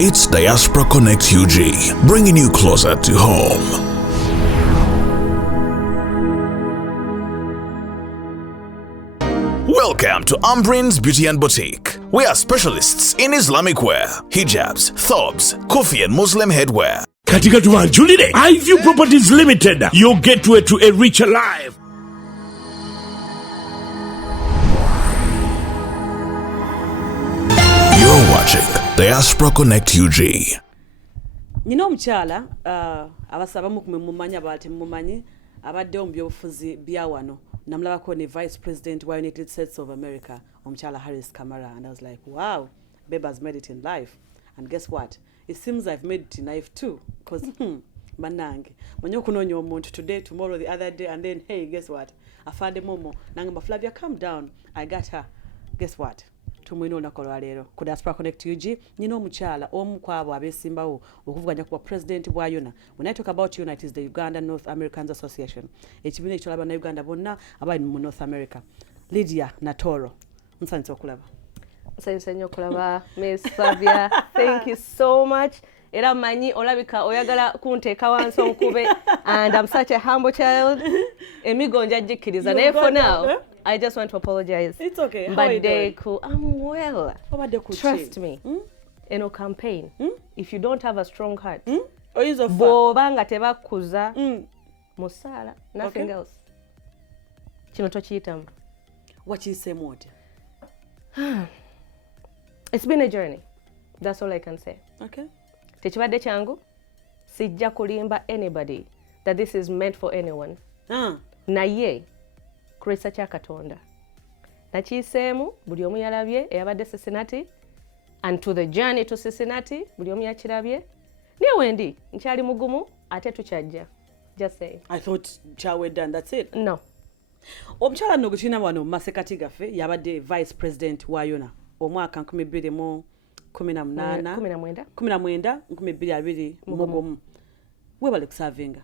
It's Diaspora Connect UG, bringing you closer to home. Welcome to Ambrin's Beauty and Boutique. We are specialists in Islamic wear, hijabs, thobs, kufi and Muslim headwear. Katika tuanjulile, iView Properties Limited, your gateway to a richer life. You're watching Diaspora Connect UG. Nino mchala, abasabamu kumumanya abate mumanyi, abadde ombyobufuzi byawano. Namlaba ko ne Vice President wa United States of America, Omchala Harris Kamara, and I was like, wow, Beba's made it in life. And guess what? It seems I've made it in life too, because manange. Manyo kunonyo omuntu today, tomorrow, the other day, and then hey, guess what? Afande momo, nangamba Flavia, calm down. I got her. Guess what? Tumwino nakolwa lero ku Diaspora Connect UG nyino muchala omu kwabo abesimbawo okuvuganya ku president bwa Unaa. When I talk about Unaa, it is the Ugandan North Americans Association. Ekibiina ekitwala na Uganda bonna abali mu North America. Lydia Natoolo. Nsanze okulaba. Nsanze nnyo okulaba Miss Flavia. Thank you so much. Era manyi olabika oyagala kunteeka wansi onkube, and I'm such a humble child. Emigo njagikiriza naye for now. I just want to apologize. It's okay. How but are you doing? I'm well. Trust me. In a campaign, if you don't have a strong heart, bobanga tebakuza musala, nothing else. Kino tochiyitamu. What you say more? It's been a journey. That's all I can say. Okay. Tekibadde kyangu, sijja kulimba anybody that this is meant for anyone. Naye kuresa kya Katonda. Nakiseemu buli omu yalabye eyabadde Cincinnati, and to the journey to Cincinnati buli omu yakirabye. Niye wendi nkyali mugumu ate tukyajja. Just say. I thought chawe done, that's it. No. Omukyala nno gwe tulina wano masekati gaffe yabadde Vice President wa Unaa omwaka 2018 19 webale kusavinga.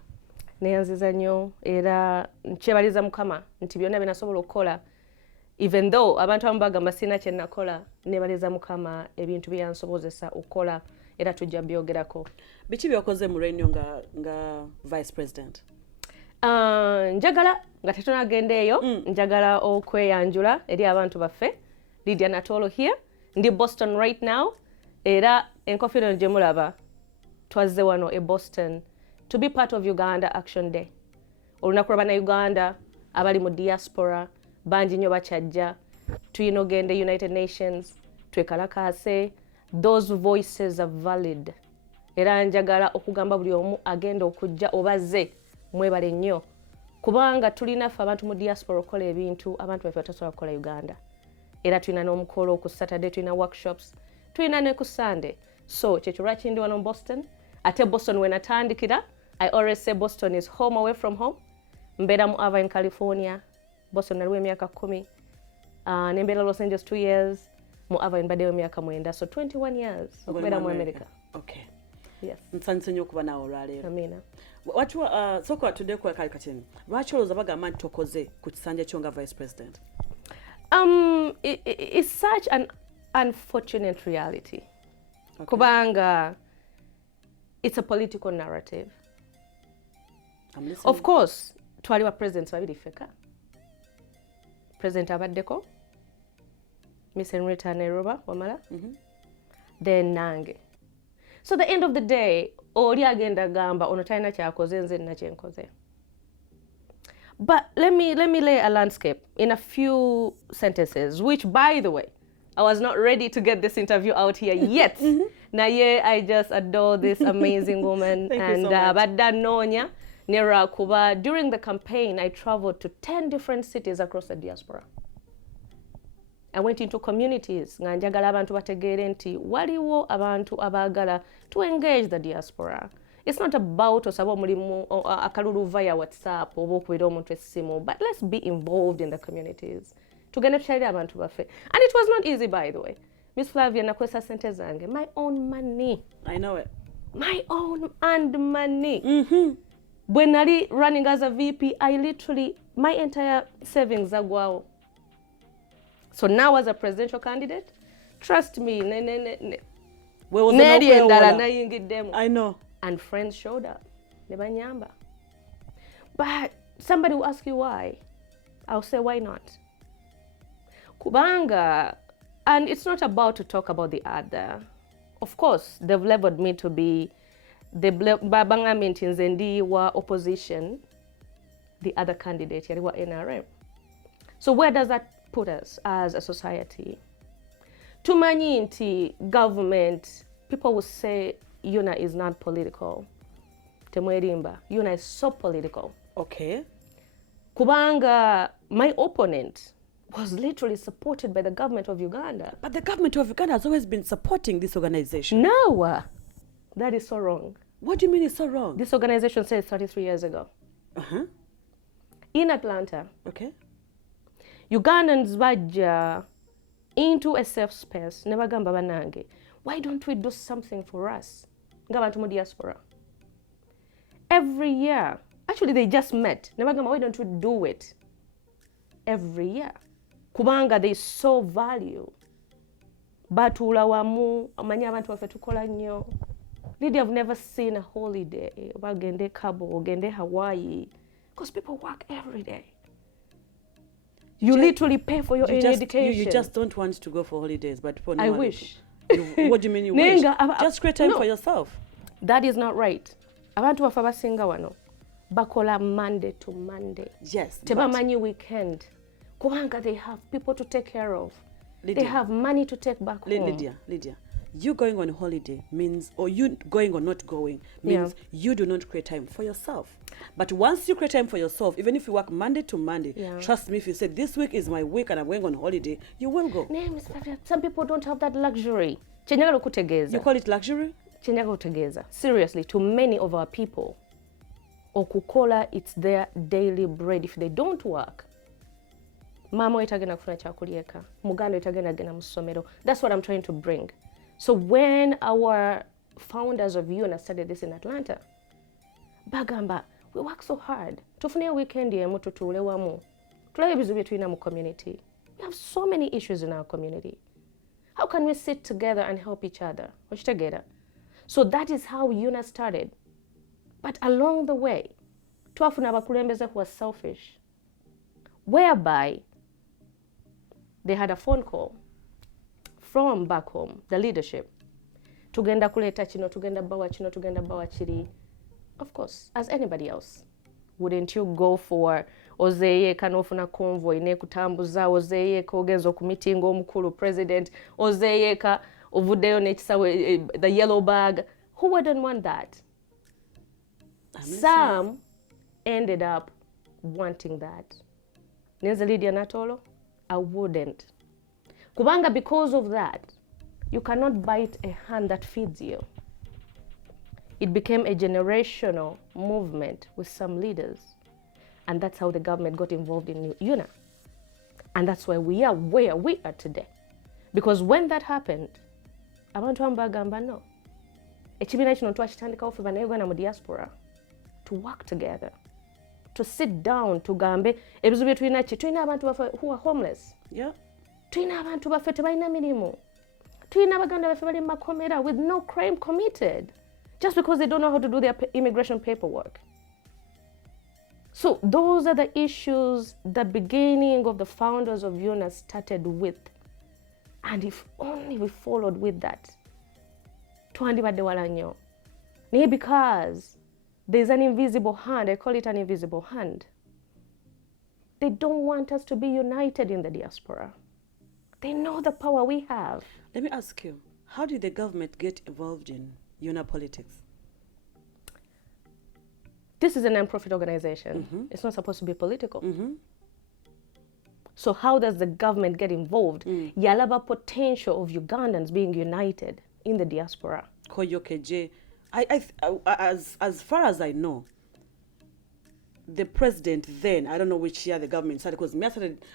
Neyanziza nnyo era nkyebaliza Mukama nti byonna binasobola okukola, even though abantu abamu bagamba sina kye nakola, nebaliza Mukama ebintu byansobozesa okukola era tujja byogerako. Biki byokoze mu Renio nga Vice President? Njagala nga tetunagenda eyo, njagala okweyanjula eri abantu baffe. Lydia Natoolo here, ndi Boston right now, era enkofiro gye mulaba twazze wano e Boston to be part of Uganda Action Day. Olunaku lw'Abannayuganda abali mu diaspora bangi nnyo bakyajja, tuyinogende United Nations, twekalakaase. Those voices are valid. Era njagala okugamba buli omu agenda okujja obazze mwebale nnyo, kubanga tulina ffe abantu mu diaspora okukola ebintu abantu baffe batasobola kukola Uganda. Era tulina n'omukolo ku Saturday, tulina workshops, tulina ne ku Sunday. So kyekyo kindi wano Boston. Ate Boston we natandikira, I always say Boston is home away from home. Mbeera mu Irvine, California. Boston naliwo emyaka 10. Nembeera Los Angeles 2 years. Mu Irvine baddeyo emyaka 9. So 21 years okubeera mu America. Okay. Yes. Nsanyuse nnyo okuba naawe olwaleero. Amina. Soka tudde ku kali katini. Lwaki olowooza bagamba nti tokoze ku kisanja kyo nga Vice President? It's such an unfortunate reality. Okay. Kubanga it's a political narrative. Of course, twaliwa presidents babiri feka. President abaddeko, Miss Henrietta Nairobi wamala, then nange. So the end of the day, oli agenda gamba ono talina kyakoze nze nina kyenkoze. But let me lay a landscape in a few sentences, which, by the way, I was not ready to get this interview out here yet. Naye, I just adore this amazing woman. Thank you so much. Nonya Nera Kuba. During the campaign, I traveled to 10 different cities across the diaspora. I went into communities. Njagala abantu bategeere nti waliwo abantu abagala to engage the diaspora. It's not about osaba omulimu akalulu via WhatsApp oba okubira omuntu essimu, but let's be involved in the communities. Tugende tukyalire abantu baffe. And it was not easy, by the way. Miss Flavia nakozesa sente zange, my own money. I know it. My own and money. When I running as a VP, I literally, my entire savings agwawo. So now as a presidential candidate, trust me, Neri endala nayingiddemu. I know. And friends showed up. Ne banyamba. But somebody will ask you why. I'll say why not. Kubanga, and it's not about to talk about the other. Of course, they've labeled me to be the Babanga meetings and the opposition, the other candidate, the NRM. So where does that put us as a society? Tumanyi nti government, people will say Unaa is not political. Temwerimba, Unaa is so political. Okay. Kubanga, my opponent was literally supported by the government of Uganda. But the government of Uganda has always been supporting this organization. No, that is so wrong. What do you mean it's so wrong? This organization said 33 years ago. In Atlanta, okay, Ugandans baja into a safe space. Never gamba banange. Why don't we do something for us? Ngabantu mu diaspora. Every year, actually they just met. Never gamba, why don't we do it? Every year. Kubanga they saw value. Batula wamu, amanya abantu bafe tukola nnyo. Lydia, I've never seen a holiday. Bagende Cabo, gende Hawaii. Because people work every day. You literally pay for your education. You just don't want to go for holidays, but people I wish. What do you mean you wish? Just create time for yourself. That is not right. Abantu bafa basinga wano bakola Monday to Monday. Yes. Tebamanyi weekend. Kubanga they have people to take care of. Lydia, they have money to take back home. Lydia, you going on holiday means, or you going or not going, means you do not create time for yourself. But once you create time for yourself, even if you work Monday to Monday, trust me, if you say this week is my week and I'm going on holiday, you will go. Some people don't have that luxury. You call it luxury? Seriously, to many of our people, okukola, it's their daily bread. If they don't work, mama itagenda kufuna chakulieka, muganda itagenda gena musomero. That's what I'm trying to bring. So when our founders of Unaa started this in Atlanta, bagamba, we work so hard. Tufune weekend yemu tutule wamu. Tulaye bizu byetu ina mu community. We have so many issues in our community. How can we sit together and help each other? So that is how Unaa started. But along the way, twafuna abakulembeze who was selfish, whereby they had a phone call from back home, the leadership. Tugenda kuleta chino, tugenda bawa chino, tugenda bawa chiri. Of course, as anybody else. Wouldn't you go for ozeye kanofuna convoy ne kutambuza, ozeye kogenzo kumitingo omukulu president, ozeye ka ovudeyo nechisawe the yellow bag. Who wouldn't want that? Some ended up wanting that. Nenza Lydia Natoolo, I wouldn't. Kubanga, because of that, you cannot bite a hand that feeds you. It became a generational movement with some leaders. And that's how the government got involved in Unaa. And that's why we are where we are today. Because when that happened, abantu ambagamba no. Ekibina kino twakitandikawo ffe bannayuganda mu diaspora to work together, to sit down, tugambe ebizibu bye tulina ki. Tulina abantu baffe who are homeless. Yeah. Tulina abantu baffe tebalina mirimu. Tulina abaganda baffe bali mu makomera with no crime committed, just because they don't know how to do their immigration paperwork. So those are the issues the beginning of the founders of Unaa started with. And if only we followed with that. Twandibadde wala nnyo. Naye because there's an invisible hand, I call it an invisible hand. They don't want us to be united in the diaspora. They know the power we have. Let me ask you, how did the government get involved in Unaa politics? This is a non-profit organization. It's not supposed to be political. So how does the government get involved? Yalaba potential of Ugandans being united in the diaspora. As far as I know, the president then, I don't know which year the government started, because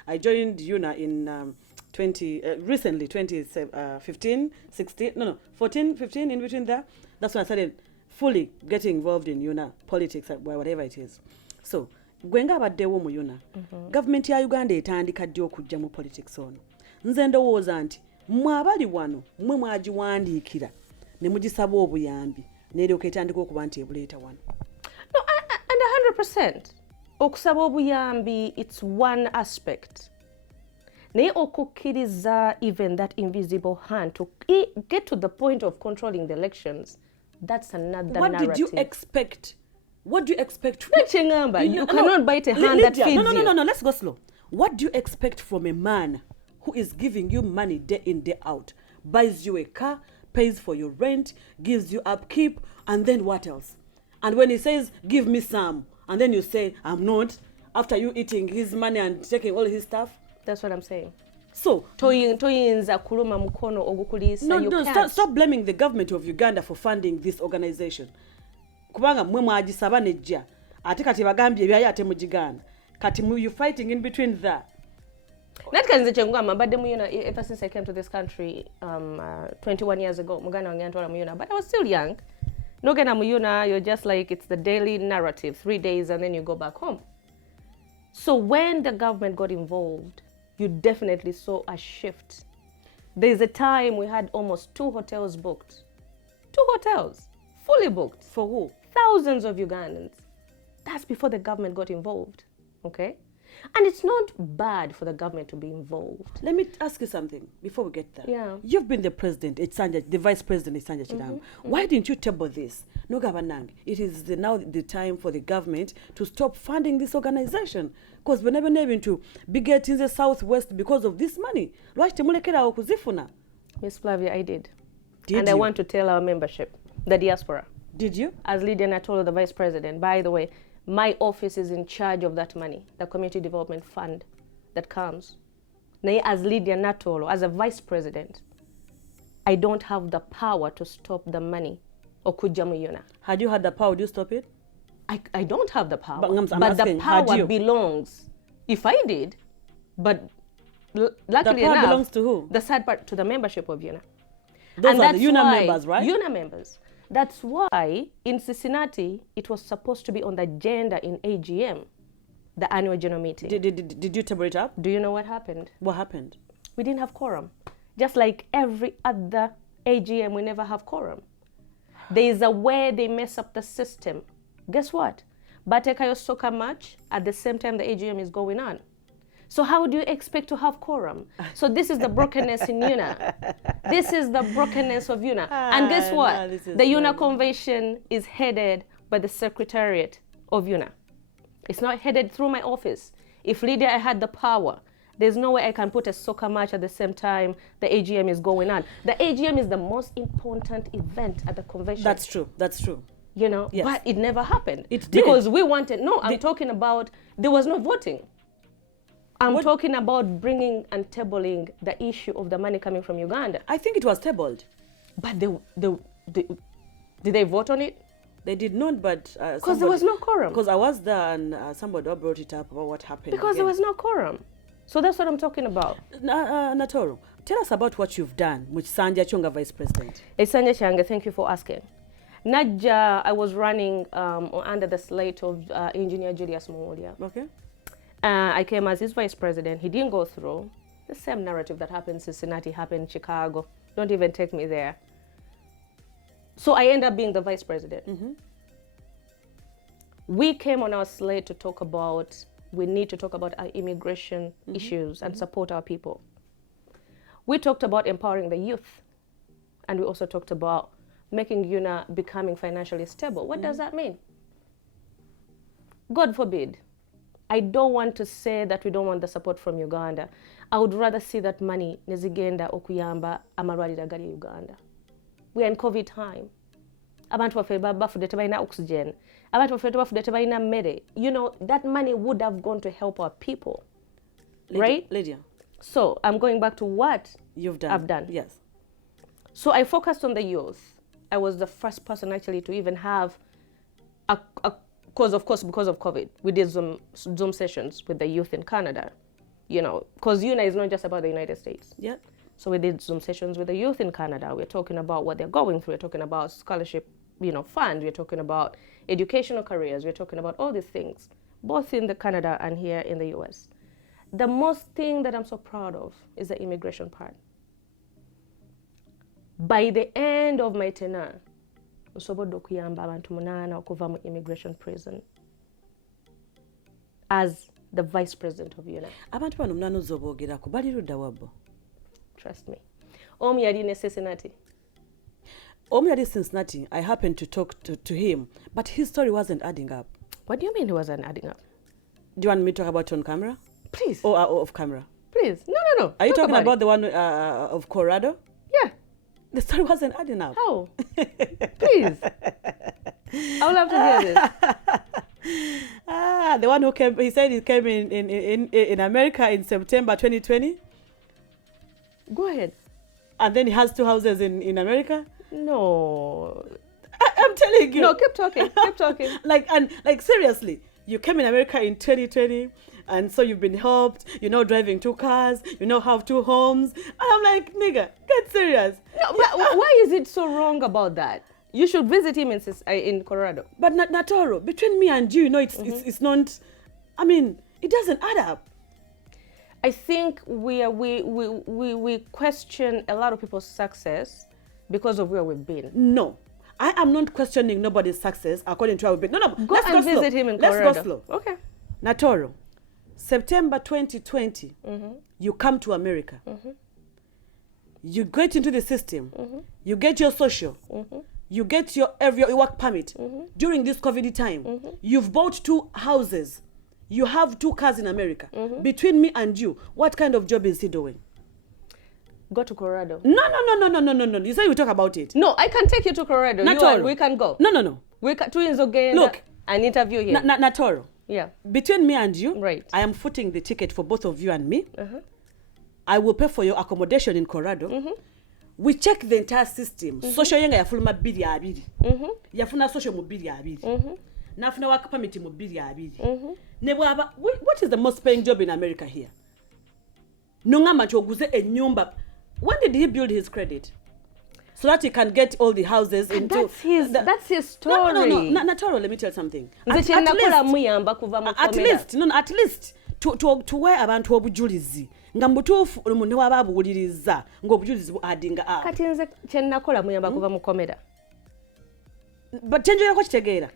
I joined Unaa in 2015, 16, 14, 15, in between there. That's when I started fully getting involved in Unaa politics, whatever it is. So, gwenga abaddewo mu Unaa, government ya Uganda etandika ddi okujja mu politics ono. Nze ndowooza nti mmwe abali wano mmwe mwagiwandiikira ne mugisaba obuyambi n'eryoka etandika okuba nti ebuleeta wano. No, and 100%. Okusaba obuyambi, it's one aspect. Naye okukkiriza even that invisible hand to get to the point of controlling the elections, that's another What narrative. did you expect? What do you expect? You cannot bite a hand that Lydia, feeds no, you. let's go slow. What do you expect from a man who is giving you money day in, day out, buys you a car, pays for your rent, gives you upkeep, and then what else? And when he says, give me some, and then you say, I'm not, after you eating his money and taking all his stuff? That's what I'm saying. So, toyinza kuluma mukono ogukulisa. Stop blaming the government of Uganda for funding this organization. Kubanga mwe mwagisaba nejja ate kati bagambye ebyayo ate mugiganda kati you fighting in between that. Natkanze chengwama mbadde muyona ever since I came to this country 21 years ago muganda wange antwala muyona, but I was still young. Nogenda muyona, you're just like, it's the daily narrative, 3 days and then you go back home. So when the government got involved, you definitely saw a shift. There's a time we had almost 2 hotels booked. 2 hotels, fully booked. For who? Thousands of Ugandans. That's before the government got involved, okay? And it's not bad for the government to be involved. Let me ask you something before we get there. Yeah. You've been the president, the vice president, Sanja Chiram. Why didn't you table this? No, Gabanang, it is now the time for the government to stop funding this organization. Because we're never able to be getting the Southwest because of this money. Miss Flavia, I did. Did I you? want to tell our membership, the Diaspora. Did you? As Lydia Natoolo, the vice president, by the way, my office is in charge of that money, the community development fund that comes. Now, as Lydia Natoolo, as a vice president, I don't have the power to stop the money. Okujamuyuna. Had you had the power, would you stop it? I don't have the power. But I'm the asking, had power you? belongs, if I did, but luckily The power enough, belongs to who? the sad part, to the membership of UNA. Those And are the that's UNA why- members, right? UNA members. That's why in Cincinnati, it was supposed to be on the agenda in AGM, the annual general meeting. Did you table it up? Do you know what happened? What happened? We didn't have quorum. Just like every other AGM, we never have quorum. There is a way they mess up the system. Guess what? Batekayo soccer match at the same time the AGM is going on. So how do you expect to have quorum? So this is the brokenness in UNA. This is the brokenness of UNA. And guess what? no, this is The UNA funny. convention is headed by the secretariat of UNA. It's not headed through my office. If Lydia had the power, there's no way I can put a soccer match at the same time the AGM is going on. The AGM is the most important event at the convention. That's true. That's true. You know, Yes. but it never happened. It did. Because we wanted, no, I'm talking about, there was no voting. I'm talking about bringing and tabling the issue of the money coming from Uganda. I think it was tabled. But did they vote on it? They did not, but Because there was no quorum. Because I was there and somebody brought it up about what happened. Because there was no quorum. So that's what I'm talking about. Natoolo, tell us about what you've done with Sanja Chonga Vice President. Esanja Change, thank you for asking. Naja, I was running under the slate of Engineer Julius Mumulia. Okay. I came as his vice president. He didn't go through. The same narrative that happened in Cincinnati happened in Chicago. Don't even take me there. So I ended up being the vice president. We came on our slate to talk about, we need to talk about our immigration issues and support our people. We talked about empowering the youth. And we also talked about making UNA becoming financially stable. What does that mean? God forbid. I don't want to say that we don't want the support from Uganda. I would rather see that money nezigenda okuyamba amalwaliro agali Uganda. We are in COVID time. Abantu baffe bafudde tebalina oxygen. Abantu baffe bafudde tebalina mmere. You know, that money would have gone to help our people. Right? Lydia, So I'm going back to what you've done. I've done. Yes. So I focused on the youth. I was the first person actually to even have because of COVID, we did Zoom sessions with the youth in Canada, you know, because UNA is not just about the United States. Yeah. So we did Zoom sessions with the youth in Canada. We're talking about what they're going through. We're talking about scholarship, you know, funds. We're talking about educational careers. We're talking about all these things, both in the Canada and here in the US. The most thing that I'm so proud of is the immigration part. by the end of my tenure nsobodde okuyamba abantu 8 okuva mu immigration prison as the vice president of Unaa. Abantu bano 8 ozoobogerako bali ludda wabbo? Trust me. Omu yali ne Cincinnati. Omu yali Cincinnati. I happened to talk to him, but his story wasn't adding up. What do you mean it wasn't adding up? Do you want me to talk about on camera? Please. Or off camera? Please. No. Are you talking about the one of Colorado? Yeah. The story wasn't adding up. How? Please. I would love to hear this. The one who came, he said he came in America in September 2020. Go ahead. And then he has 2 houses in America? No. I'm telling you. No, keep talking. Keep talking. Like seriously, you came in America in 2020, and so you've been helped. You know, driving 2 cars. You know, have 2 homes. And I'm like, nigga, get serious. No, but why is it so wrong about that? You should visit him in Colorado. But Natoolo, between me and you, you know, it's not. I mean, it doesn't add up. I think we question a lot of people's success because of where we've been. No, I am not questioning nobody's success according to how we've been. No, go and visit him in Colorado. Let's go slow. Okay. Natoolo, September 2020, you come to America. You get into the system. You get your social. You get your work permit. During this COVID time, you've bought 2 houses. You have 2 cars in America. Between me and you, what kind of job is he doing? Go to Colorado. No. You say we talk about it. No, I can take you to Colorado. We can go. No. We can twins again. Look, and interview him. Natoolo. Yeah. Between me and you, right. I am footing the ticket for both of you and me. I will pay for your accommodation in Colorado. We check the entire system. Social yenga yafuluma 2 yafuna social mu 2 nafuna work permit mu 2 what is the most paying job in America here? Nongamba choguze enyumba. When did he build his credit? So that he can get all the houses into... That's his story. No. Natoolo, let me tell you something. At least to where abantu obujulizi nga mutuufu omuntu waba abuwuliriza ng'obujulizi adinga awo. Kati nze kye nakola muyamba kuva mu komera. But kyenjogerako kitegeera.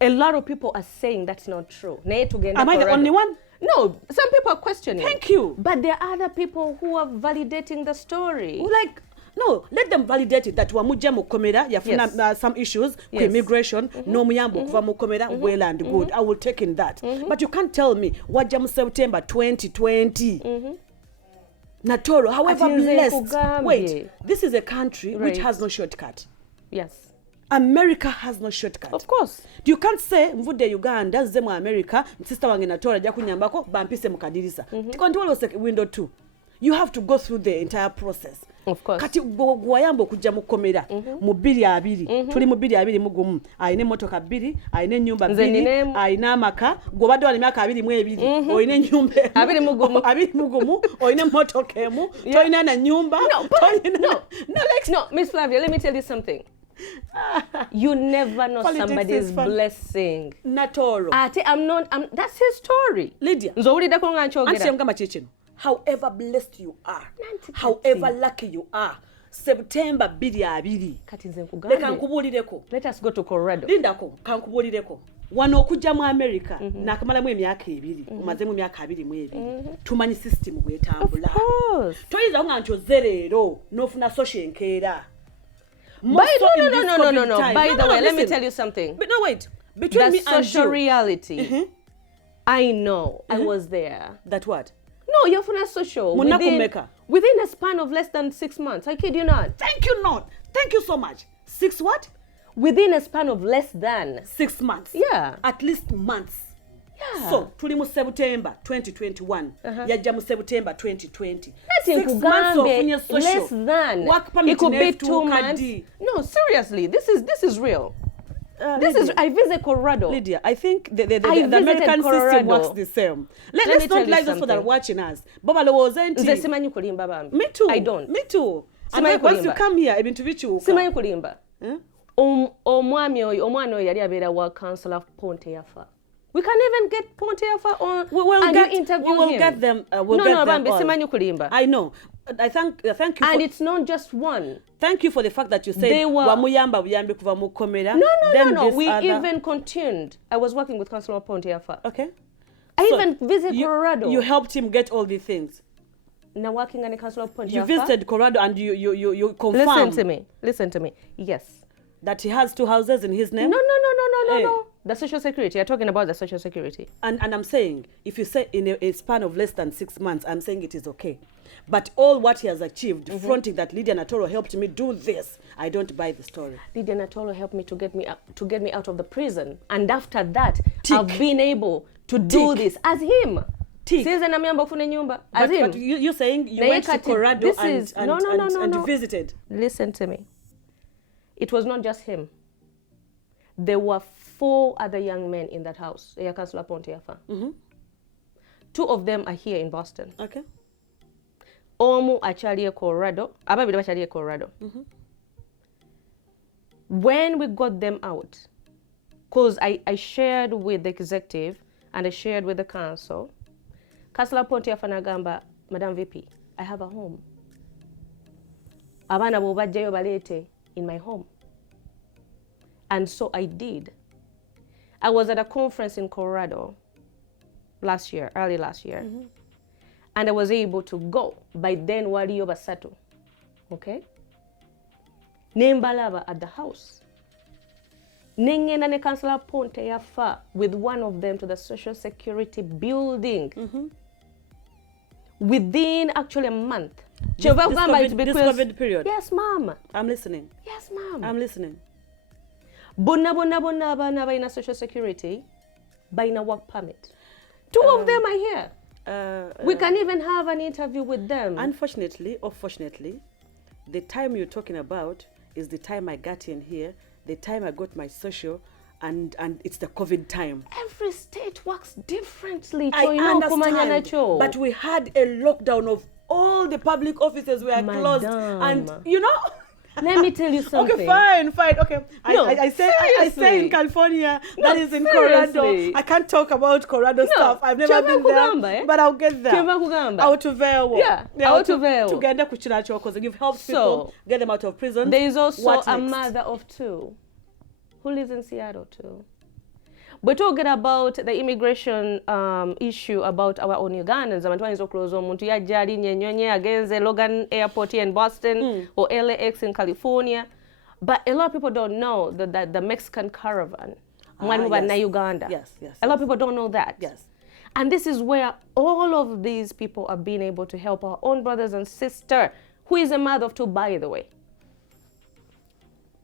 A lot of people are saying that's not true. Am I the only one? No, some people are questioning. Thank you. But there are other people who are validating the story. Like, no, let them validate it that wamujja mu komera yafuna some issues with immigration no muyambo kuva mu komera well and good. I will take in that. But you can't tell me wajja mu September 2020. Natoolo, however blessed. Wait, this is a country which has no shortcut. Yes. America has no shortcut. Of course. You can't say mvudde Uganda nze mu America sister wange Natoolo ajja kunyambako bampise mu kadirisa. Tikontiwolo window 2. You have to go through the entire process. Of course. Kati gwayamba okujja mu komera mu 2 tuli mu 2 ayine motoka 2 ayine nyumba 2 ayine amaka gobadde wali myaka 22 oyine nyumba 2 oyine motoka emu toyina na nyumba no Miss Flavia, let me tell you something. You never know somebody's blessing. Natoolo. That's his story. Lydia. Nzowulideko nga nkyogera. However blessed you are, however lucky you are, September 2. Kati nze nkugambye. Leka nkubulireko. Let us go to Colorado. Lindako, kankubulireko. Wano okujja mu America, nakamalamu emyaka 2, umazemu emyaka 22. Tumanyi system bwetambula. Of course. Toyiza nga nchoze leero n'ofuna social enkeera. No. By the way, let me tell you something. But no, wait. Between me and you. Social reality. I know. I was there. That what? No, you're from a social. Within a span of less than 6 months. I kid you not. Thank you not. Thank you so much. 6 what? Within a span of less than 6 months. Yeah. At least months. Yeah. So, tuli mu September 2021. Yajja mu September 2020. That's 6 months of social. Less than. Work permit it could be 2 months. No, seriously. This is real. I visit Colorado. Lydia, I think the American Colorado. system works the same. Let's not like those that are watching us. Baba lowoze nti. Nze simanyi kulimba bambi. Me too. I don't. Me too. And like once you come here, ibintu bichuuka. Simanyi kulimba. Omwami oyo, omwana oyo yali abeera wa councillor Ponte Yafa. We can even get Ponte Yafa on. We will get them. No, bambi simanyi kulimba. I know. I thank you. And it's not just one. Thank you for the fact that you said They were- wamuyamba buyambi kuva mu komera. No. We even continued. I was working with Councillor Pontiafa. Okay. I So even visited Colorado. You helped him get all the things. Now working on the Councillor Pontiafa. You visited Colorado and you confirmed. Listen to me. Yes. That he has 2 houses in his name. No. Hey. The social security. You're talking about the social security. And I'm saying, if you say in a span of less than 6 months, I'm saying it is okay. But all what he has achieved, fronting that Lydia Natoolo helped me do this, I don't buy the story. Lydia Natoolo helped me to get me out of the prison, and after that, Tick. I've been able to do Tick. this as him. Tick. Since na myamba kufuna nyumba as him. But you're saying you Na went to yekati- Colorado this and, is- and, no, and no. you visited. Listen to me. It was not just him. There were 4 other young men in that house. Councillor Pontiafa. 2 of them are here in Boston. Okay. Omu achali Colorado. Ababiri bachali Colorado. When we got them out, because I shared with the executive and I shared with the council, Councillor Pontiafa nagamba, Madam VP, I have a home. Abana bobajjayo balete in my home. And so I did. I was at a conference in Colorado early last year. And I was able to go. By then, waliyo basatu. Okay? Nembalaba at the house. Nengenda ne Councillor Pontiafa with one of them to the social security building. Within actually a month. This COVID period. Yes, ma'am. I'm listening. Yes, ma'am. I'm listening. Bonna abana baina social security, baina work permit. 2 of them are here. We can even have an interview with them. Unfortunately or fortunately, the time you're talking about is the time I got in here, the time I got my social, and it's the COVID time. Every state works differently. I understand, but we had a lockdown of all the public offices were closed, and you know. Let me tell you something. Okay, fine. Okay. No, I say in California, that is in seriously. Colorado. I can't talk about Colorado stuff. I've never been there, but I'll get there. Out of Vewo. Out of Vewo. Tugenda kuchinacho because you've helped people get them out of prison. There is also What a next? mother of 2 who lives in Seattle too. We're talking about the immigration issue about our own Ugandans. Abantu okuloza omuntu yajjali nyenyonye agenze Logan Airport here in Boston or LAX in California. But a lot of people don't know that the Mexican caravan, Yes. Uganda. Yes. A lot of people don't know that. Yes. And this is where all of these people are being able to help our own brothers and sister, who is a mother of 2, by the way.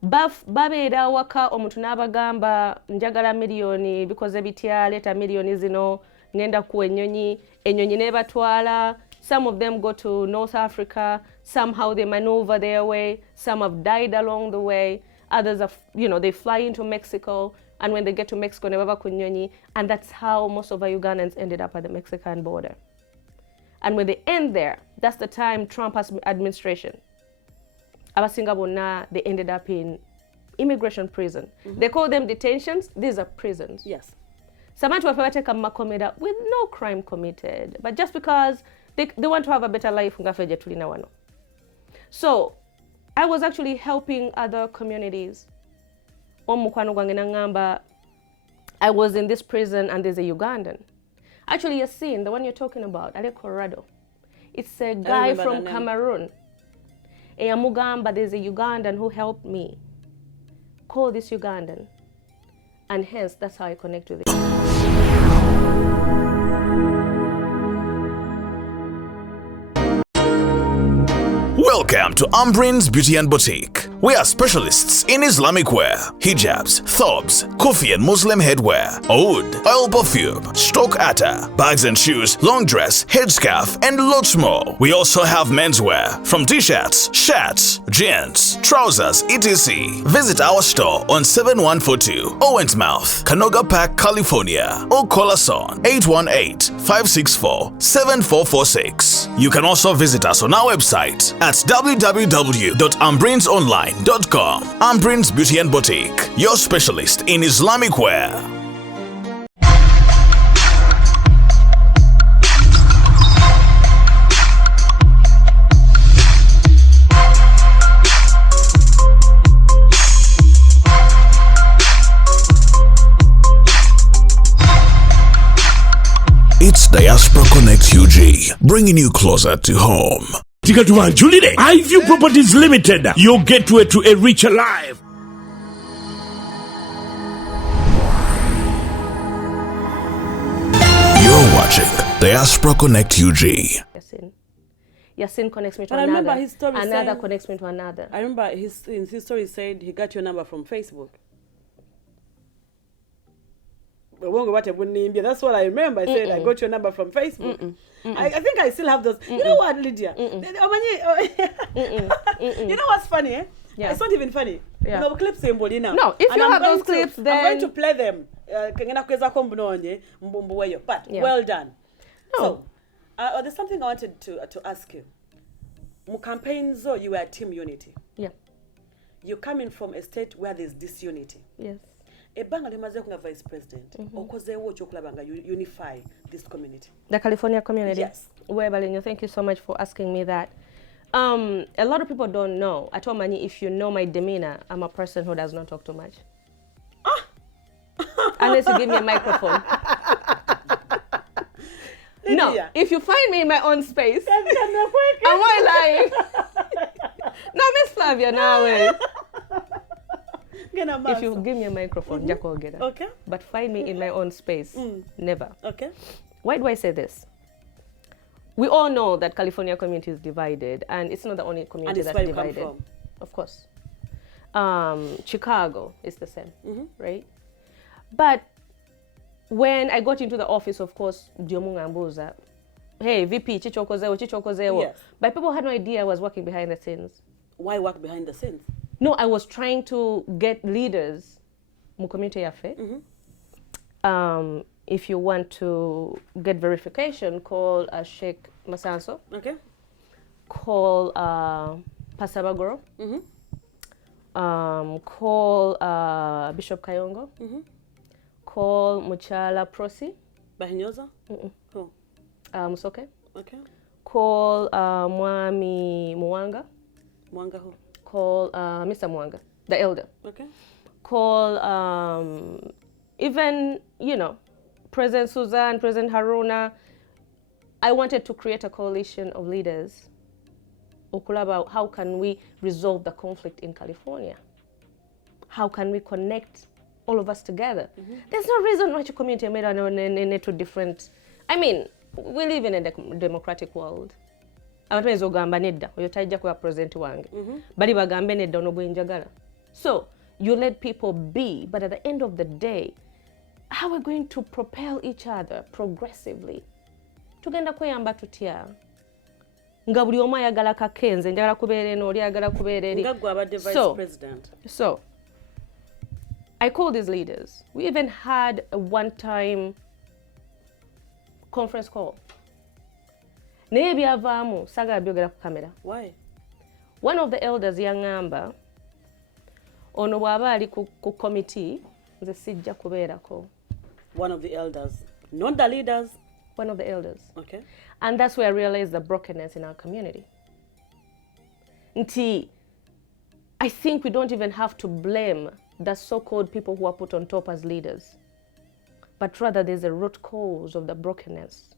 Babeera waka omuntu n'abagamba njagala miliyoni because ebitya leeta miliyoni zino ngenda ku enyonyi nebatwala. Some of them go to North Africa, somehow they maneuver their way, some have died along the way, others are, they fly into Mexico, and when they get to Mexico ne bava ku nyonyi, and that's how most of our Ugandans ended up at the Mexican border. And when they end there, that's the time Trump administration. Abasinga bonna, they ended up in immigration prison. They call them detentions. These are prisons. Yes. Sabantu bafateka makomera with no crime committed, but just because they want to have a better life ngafeje tulina wano. So, I was actually helping other communities. Omukwano gwange nangamba, I was in this prison and there's a Ugandan. Actually, Yasin, the one you're talking about, Ale Colorado. It's a guy from Cameroon. Mugamba, there's a Ugandan who helped me. Call this Ugandan. And hence, that's how I connect with it. Welcome to Ambrin's Beauty and Boutique. We are specialists in Islamic wear, hijabs, thobs, Kufi and Muslim headwear, oud, oil perfume, stock atta, bags and shoes, long dress, headscarf, and lots more. We also have menswear from t-shirts, shirts, jeans, trousers, etc. Visit our store on 7142 Owens Mouth, Canoga Park, California, or call us on 818-564-7446. You can also visit us on our website at www.ambrinsonline.com. Ambrins Beauty and Boutique, your specialist in Islamic wear. UG, bringing you closer to home. Tikatubanjulire iView Properties Limited, your gateway to a richer life. You're watching Diaspora Connect UG. Yasin connects me to But I another. remember his story Another saying- connects me to another. I remember in his story said he got your number from Facebook. That's what I remember. I said I got your number from Facebook. I think I still have those. You know what, Lydia? You know what's funny? Eh? Yeah. It's not even funny. Yeah. No, clips symbol now. No, if And you I'm have going those clips, I'm then- going to play them. But Yeah. well done. No. So there's something I wanted to ask you. Mu campaigns, you were team unity. Yeah. You're coming from a state where there's disunity. Yes. Ebbanga limaze kunga vice president okozeewo ekyokulaba nga unify this community. The California community. Yes. Webalinyo, thank you so much for asking me that. A lot of people don't know. I told Mani, if you know my demeanor, I'm a person who does not talk too much. Unless you give me a microphone. No, Lydia. if you find me in my own space, am I lying? No, Miss Flavia, now. If you give me a microphone, Jacko get it. Okay. But find me in my own space, never. Okay. Why do I say this? We all know that California community is divided, and it's not the only community And it's that's where you come divided. from. Of course. Chicago is the same, right? But when I got into the office, of course, Diomungambuza, hey, VP, chichokozewo. Yes. But people had no idea I was working behind the scenes. Why work behind the scenes? No, I was trying to get leaders mu community yafe. If you want to get verification, call Sheikh Masanso, Okay. call Pastor Bagoro, call Bishop Kayongo, call Muchala Prosi, Bahinyoza? Oh, Musoke, okay. call Mwami Mwanga, Mwanga who? call Mr. Mwanga, the elder. Okay. Call even, President Suzanne, President Haruna. I wanted to create a coalition of leaders about how can we resolve the conflict in California? How can we connect all of us together? There's no reason why your community made two different. I mean, we live in a democratic world. Abantu ezogamba nedda oyo tajja kuba president wange bali bagambe nedda ono bwenjagala. So you let people be, but at the end of the day, how are we going to propel each other progressively? Tugenda kweyamba tutya nga buli omu ayagala kakenze njagala kubeera eno oli ayagala kubeera eri. Nga gwe abadde vice president. So I called these leaders. We even had a one-time conference call. Naye byavaamu saagala byogera ku kamera. Why? One of the elders yaŋŋamba ono bw'aba ali ku committee nze sijja kubeerako. One of the elders. Not the leaders. One of the elders. Okay. And that's where I realized the brokenness in our community. Nti, I think we don't even have to blame the so-called people who are put on top as leaders. But rather there's a root cause of the brokenness.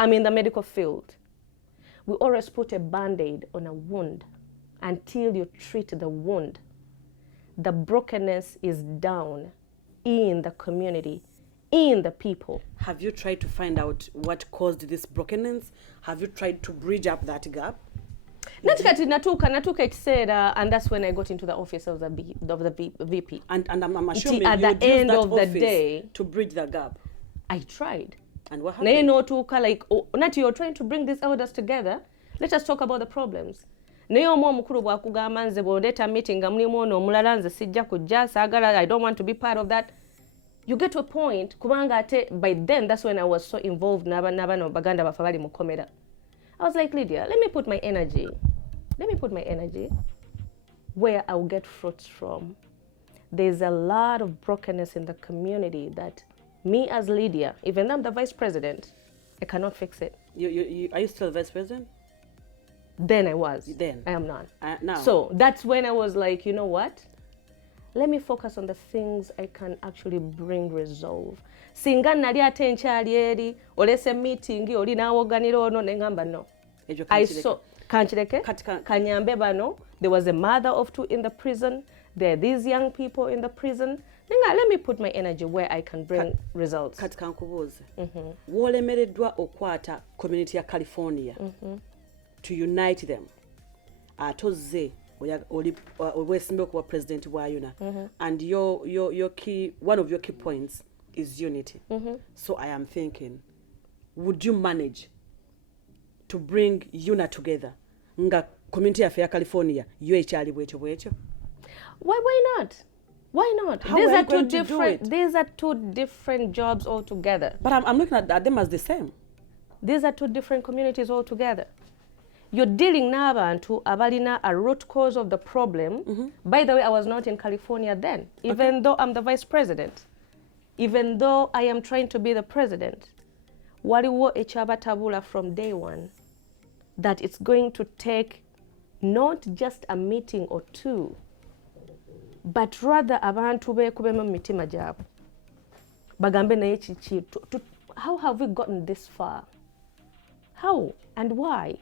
I'm in the medical field. We always put a band-aid on a wound until you treat the wound. The brokenness is down in the community, in the people. Have you tried to find out what caused this brokenness? Have you tried to bridge up that gap? Natikati natuka ekiseera, and that's when I got into the office of the VP. And I'm assuming At you the would use end that of the office day, to bridge the gap. I tried. And what Naye happened? n'otuuka like, Nati, you're trying to bring these elders together. Let us talk about the problems. Naye omu omukulu bw'akugamba nze bw'oleeta meeting nga mulimu ono omulala nze sijja kujja saagala, I don't want to be part of that. You get to a point, kubanga ate, by then, that's when I was so involved n'abano baganda bafe bali mu komera. I was like, Lydia, let me put my energy where I'll get fruits from. There's a lot of brokenness in the community that me as Lydia, even though I'm the vice president, I cannot fix it. Are you still vice president? Then I was. Then. I am not. Now. So that's when I was like, you know what? let me focus on the things I can actually bring resolve. Singa nali ate nkyali eri olese meeting oli nawoganira ono nengamba no. I saw kanchireke kanyambe bano. There was a mother of 2 in the prison. There are these young people in the prison. Nenga, let me put my energy where I can bring results. Kati kankubuuze. Wolemereddwa okwata community ya California to unite them. Atoze wesimbe okuba president wa Unaa. And your key, one of your key points is unity. So I am thinking, would you manage to bring Unaa together? Nga community ya California, you ekyali bwekyo? Why not? Why not? How are you going to do it? These are 2 different jobs altogether. But I'm looking at them as the same. These are 2 different communities altogether. You're dealing n'abantu abalina a root cause of the problem. By the way, I was not in California then, even though I'm the vice president. Even though I am trying to be the president. Waliwo ekyabatabula from day one that it's going to take not just a meeting or 2, but rather abantu beekubemu mitima gyabwe bagambe naye kiki. How have we gotten this far? How and why?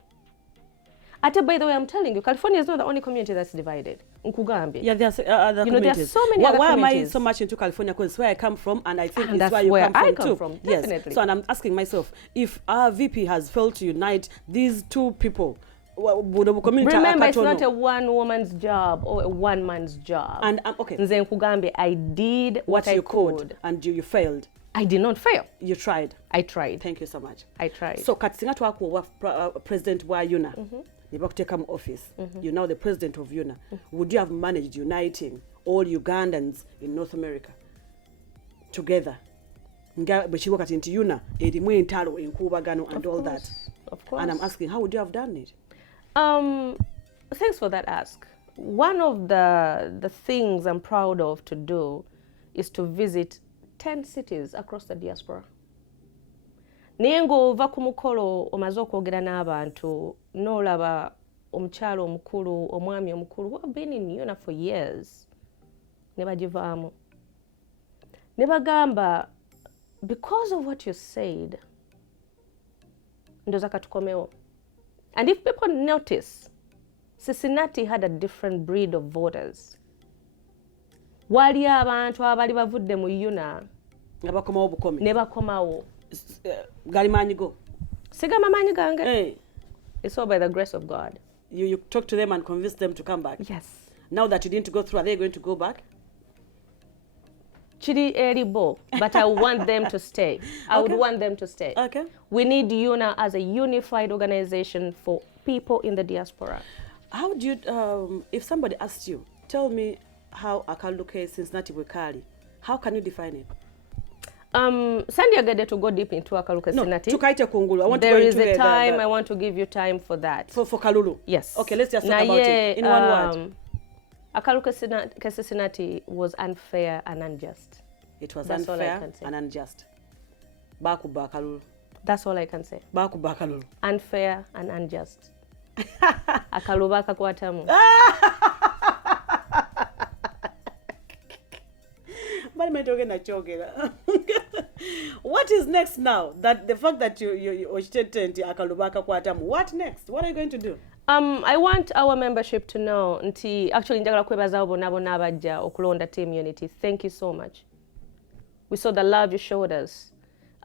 Ate, by the way, I'm telling you, California is not the only community that's divided. Nkugambye. Yeah, there are other communities. There are so many other why communities. am I so much into California? Because it's where I come from, and I think And it's that's where you where come I from come too. from, Yes. definitely. So, and I'm asking myself, if our VP has failed to unite these 2 people, would the community remember, it's not a one woman's job or a one man's job. And okay, Nze nkugambye, I did what I could. And you failed. I did not fail. You tried. I tried. Thank you so much. I tried. So kati singa twakuwa president wa Unaa, ne bakuteka mu office. You're now the president of Unaa. Would you have managed uniting all Ugandans in North America together? Nga bwekiwa kati nti Unaa erimu entalo enkubagano and all that. Of course. And I'm asking, how would you have done it? Thanks for that ask. One of the things I'm proud of to do is to visit 10 cities across the diaspora. Naye ng'ova ku mukolo omaze okwogera n'abantu n'olaba omukyalo omukulu, omwami omukulu, who have been in Unaa for years, ne bagivaamu. Ne bagamba, because of what you said, ndoza katukomewo. And if people notice, Cincinnati had a different breed of voters. Wali abantu abali bavudde mu Unaa Nabakomawo bukomi. ne bakomawo. Gali maanyi go. Sigama maanyi gange. Hey. It's all by the grace of God. You talk to them and convince them to come back. Yes. Now that you didn't go through, are they going to go back? Chiri eribo, but I want them to stay. I would want them to stay. Okay. We need Unaa as a unified organization for people in the diaspora. How do you, if somebody asks you, tell me how Akaluke Cincinnati Wekali, how can you define it? Sandiagade to go deep into Akaluke Cincinnati. No, Tukaite Kungulu. I want there to go is into a time I want to give you time for that. For Kalulu? Yes. Okay, let's just talk about it in one word. Akaluke Cincinnati was unfair and unjust. It was That's unfair and unjust. Bakuba Kalulu. That's all I can say. Bakuba Kalulu. Unfair and unjust. Akaluba kakwatamu. What is next now? That the fact that you what next? What are you going to do? I want our membership to know nti actually njagala kwebaza bonna abajja okulonda team unity. Thank you so much. We saw the love you showed us.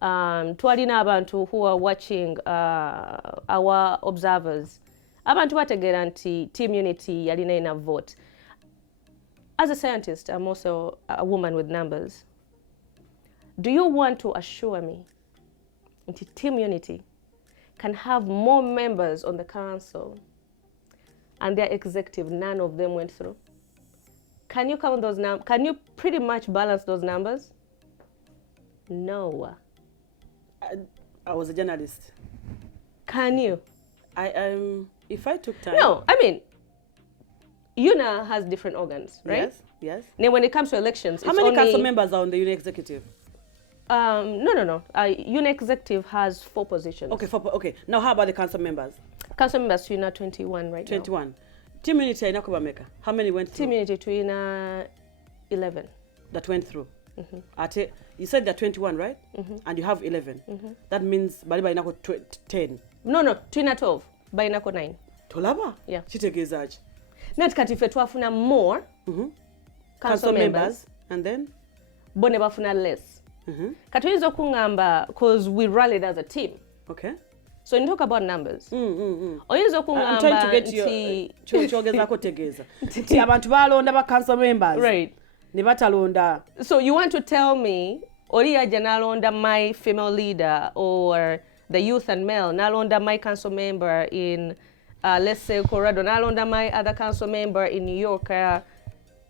Twalina abantu who are watching, our observers. Abantu bategeera nti team unity yalina enough vote. As a scientist, I'm also a woman with numbers. Do you want to assure me that Team Unity can have more members on the council and their executive, none of them went through? Can you count those numbers? Can you pretty much balance those numbers? No. I was a journalist. Can you? If I took time. No, I mean, Unaa has different organs, right? Yes, yes. Now, when it comes to elections, how many council members are on the Unaa executive? No. Unaa executive has 4 positions. Okay, okay. Now, how about the council members? Council members, Unaa 21 right 21. now. Team Unity, how many went through? Team Unity, Unaa 11. that went through. You said they're 21, right? And you have 11. That means bali inako 10. No, twina 12. By inako 9. Tolaba? Yeah. Chitegezaji. Not kati fe twafuna more council members. And then? Bone bafuna less. Kati wizo kungamba, because we rallied as a team. Okay. So you talk about numbers. I'm trying to get you chogeza ko tegeza. Ti abantu balonda ba council members. Right. Ne batalonda. So you want to tell me Oria Janalonda my female leader or the youth and male, Nalonda my council member in let's say Colorado, Nalonda my other council member in New York,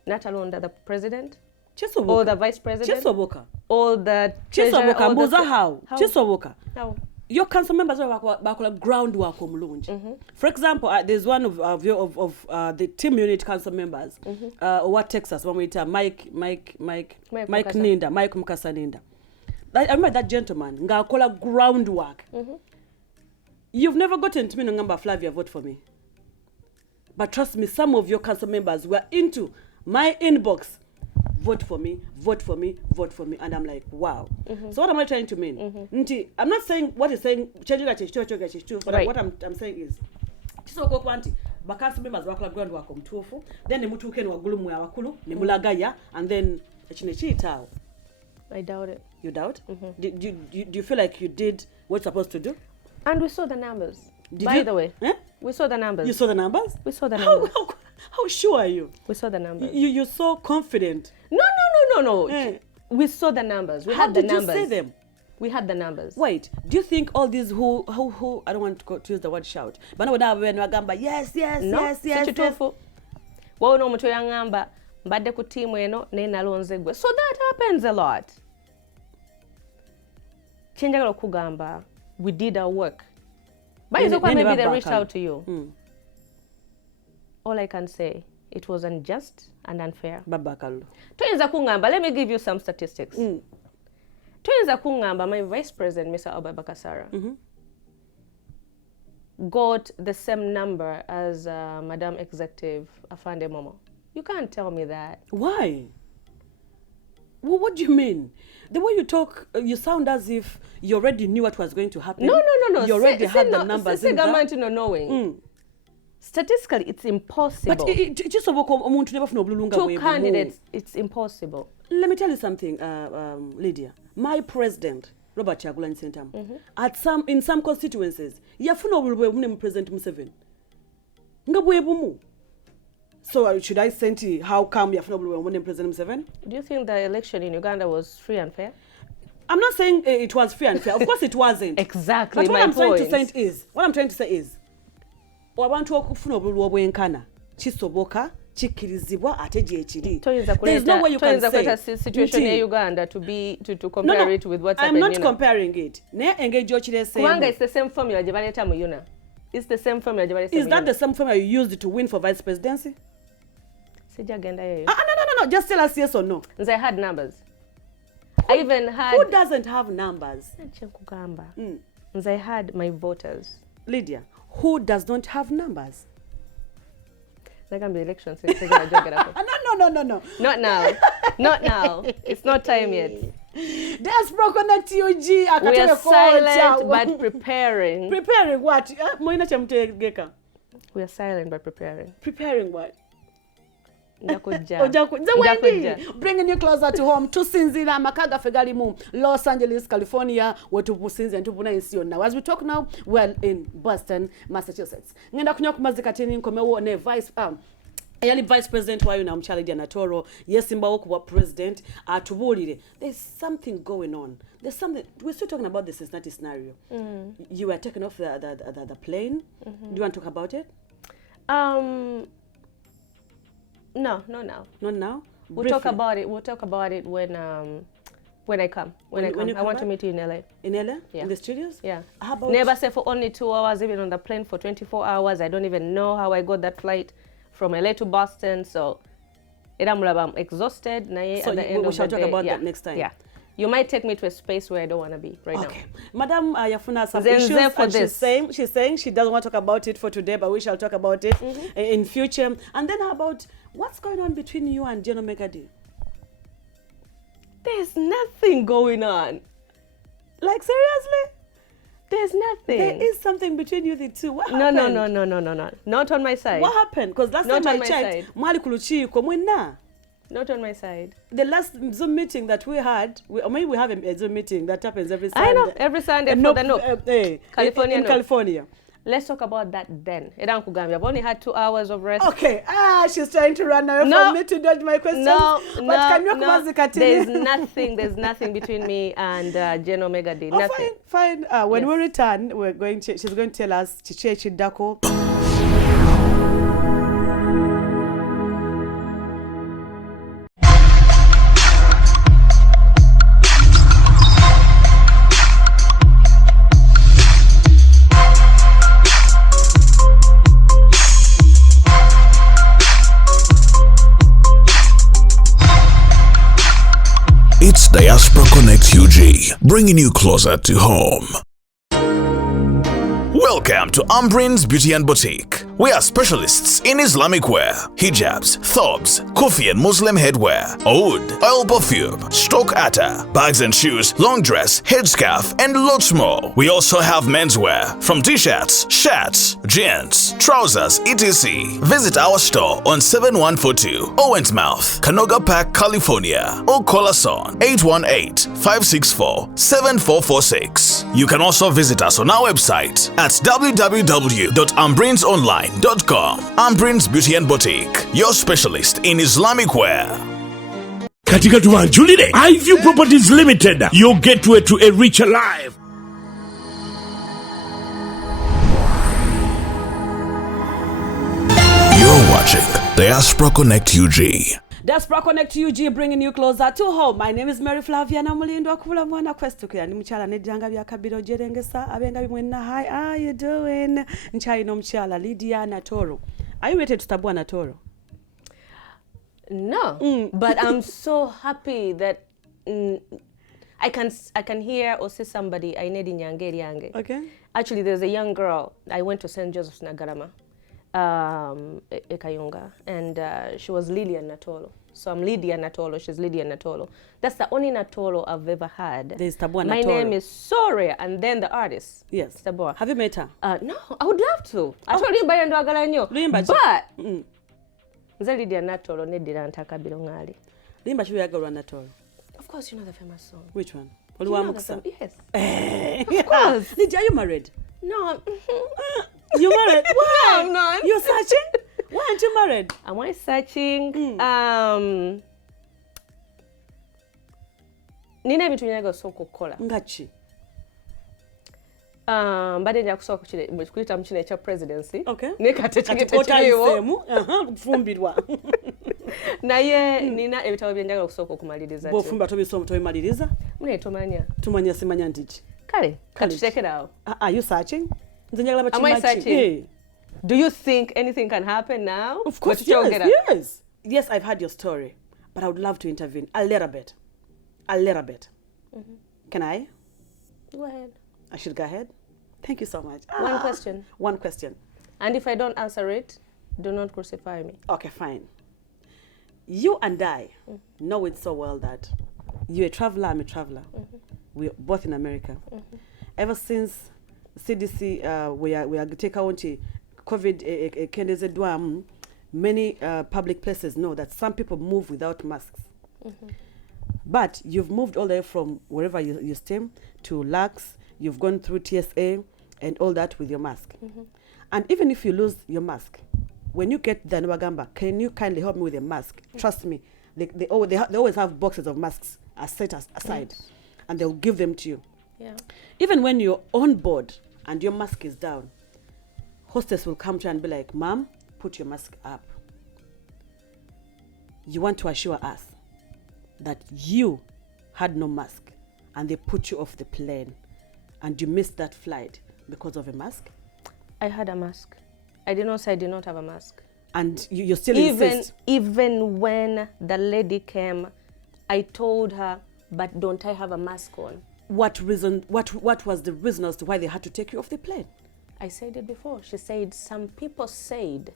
Natalonda the president? Chisoboka. Or the vice president? Chisoboka. Or the treasurer? Chisoboka. Mbuza how? Chisoboka. How? Your council members are bakola groundwork omulungi. For example, there's one of the team unit council members, what Texas, Mike Mukasa Ninda. I remember that gentleman, ngakola groundwork. You've never gotten to me no number Flavia vote for me. But trust me, some of your council members were into my inbox. Vote for me, vote for me, vote for me. And I'm like, wow. So what am I trying to mean? I'm not saying what he's saying, but right. What I'm saying is, members then the mutuke wagulumu ya wakulu, ni mulagaya, and then I doubt it. You doubt? Do you feel like you did what you're supposed to do? And we saw the numbers. By the way, we saw the numbers. You saw the numbers? We saw the numbers. How sure are you? We saw the numbers. You're so confident. No. We saw the numbers. We had the numbers. How did you say them? We had the numbers. Wait, do you think all these who I don't want to use the word shout, but now when wagamba yes. Well, no mutu yangamba mbadde ku team eno ne nalonzegwe. So that happens a lot. Chenjagala kugamba, we did our work. But maybe they reached out to you. All I can say, it was unjust and unfair. Tuenza kungamba, let me give you some statistics. Tuenza kungamba, my vice president, Mr. Obabakasara, got the same number as Madam Executive Afande Momo. You can't tell me that. Why? Well, what do you mean? The way you talk, you sound as if you already knew what was going to happen. No. You already had the numbers in there. Statistically, it's impossible. But two candidates, it's impossible. Let me tell you something, Lydia. My president, Robert Chagulanyi Ssentamu, in some constituencies, yafuna obulwe President Museveni. Ngabwebumu. So should I send you how come yafuna obulwe President Museveni? Do you think the election in Uganda was free and fair? I'm not saying it was free and fair. Of course it wasn't. Exactly. But what I'm trying to say is, wabantu okufuna obululu obwenkana kisoboka kikirizibwa ate gye kiri. There's no way you can say situation in Uganda to compare it with what's happening. I'm not comparing it. Ne engage ochire same. Kubanga it's the same formula gye baleta mu Unaa. It's the same formula gye baleta mu Unaa. Is that the same formula you used to win for vice presidency? Sijagenda yeyo. No. Just tell us yes or no. I had numbers. I even had. Who doesn't have numbers? I had my voters. Lydia, who does not have numbers? That can be elections. No. Not now. It's not time yet. Diaspora connect UG. We are silent but preparing. Preparing what? We are silent but preparing. Preparing what? Bringing you closer to home. Tusinzira makaga fegalimu Los Angeles, California. As we talk now, we're in Boston, Massachusetts. Ngenda kunywa kumazika teni nkomewo ne vice president wa Unaa mchali Lydia Natoolo yesimba okuwa president atubulire. There's something going on. There's something. We're still talking about the Cincinnati scenario. You were taken off the plane. Do you want to talk about it? No, not now. Not now? We'll talk about it. We'll talk about it when I come. When I want to meet you in LA. In LA? Yeah. In the studios? Yeah. How about never say for only 2 hours, even on the plane for 24 hours. I don't even know how I got that flight from LA to Boston. So I'm exhausted. So we shall talk about that next time. Yeah. You might take me to a space where I don't want to be right now. Madam Yafuna some issues, and she's saying she doesn't want to talk about it for today, but we shall talk about it in future. And then how about what's going on between you and General Megadi? There's nothing going on. Like, seriously? There's nothing. There is something between you the two. What No. happened? Not on my side. What happened? Because last Not time on I my checked, side. mwali ku lukiiko mwenna. Not on my side. The last Zoom meeting that we had, or maybe we have a Zoom meeting that happens every Sunday. I know, every Sunday for the Nook. California in Nook. California. Let's talk about that then. I've only had 2 hours of rest. Okay. She's trying to run away from me to dodge my questions. No. There's There's nothing between me and Jen Omega D. Nothing. Fine. When we return, she's going to tell us Chichechi Dako. It's Diaspora Connect UG, bringing you closer to home. Welcome to Umbrin's Beauty and Boutique. We are specialists in Islamic wear, hijabs, thobs, kufi and Muslim headwear, oud, oil perfume, stock atta, bags and shoes, long dress, headscarf, and lots more. We also have menswear from t-shirts, shirts, jeans, trousers, etc. Visit our store on 7142 Owens Mouth, Canoga Park, California, or call us on 818-564-7446. You can also visit us on our website at www.umbrinsonline.com. Umbrin's Beauty and Boutique, your specialist in Islamic wear. Katika tuwanjulile, iView Properties Limited, your gateway to a richer life. You're watching Diaspora Connect UG. Diaspora Connect UG, bringing you closer to home. My name is Mary Flavia Namulindo Akula Mwana Questukia. Ni mchala nedjanga bya kabiro jerengesa abenga bimwenna. Hi, how are you doing? Nchai no mchala Lydia Natoolo. Are you ready to stabua Natoolo? No, but I'm so happy that I can hear or see somebody I need in Yange. Okay. Actually, there's a young girl. I went to St. Joseph's Nagarama, Ekayunga, and she was Lydia Natoolo. So I'm Lydia Natoolo. She's Lydia Natoolo. That's the only Natoolo I've ever had. There's Tabua Natoolo. My name is Soria, and then the artist. Yes. Tabua. Have you met her? No, I would love to. I told you by Ndwagalanyo. But nze Lydia Natoolo nedira ntaka bilongali. Limba chiwe yagalwa Natoolo. Of course, you know the famous song. Which one? You know the song? Yes. Of course. Lydia, are you married? No. You married? Why? No, I'm not. You're searching? Why aren't you married? Am I searching? Nina ebintu nyaga osooka okukola. Ngachi. Mbadde nja kusooka kuyita mu kino ekya presidency. Okay. Naye kati tekiriwo. Fumbirwa. Naye nina ebitabo bye njagala okusooka okumaliriza. Bw'ofumba tobimaliriza? Mune tomanya. Tumanya simanya ndiki. Kale, katuteekerawo. Are you searching? Am I searching? Yeah. Do you think anything can happen now? Of course, yes. Yes, I've heard your story, but I would love to intervene a little bit. Can I? Go ahead. I should go ahead? Thank you so much. One question. One question. And if I don't answer it, do not crucify me. Okay, fine. You and I know it so well that you're a traveler, I'm a traveler. We're both in America. Ever since CDC, we are take out COVID, many public places know that some people move without masks. But you've moved all the way from wherever you stay to LAX, you've gone through TSA and all that with your mask. And even if you lose your mask, when you get the Nwagamba, can you kindly help me with a mask? Trust me, they always have boxes of masks set aside, and they'll give them to you. Yeah. Even when you're on board and your mask is down, hostess will come to you and be like, "Ma'am, put your mask up." You want to assure us that you had no mask and they put you off the plane and you missed that flight because of a mask? I had a mask. I did not say I did not have a mask. And you still insist? Even when the lady came, I told her, but don't I have a mask on? What was the reason as to why they had to take you off the plane? I said it before. She said, some people said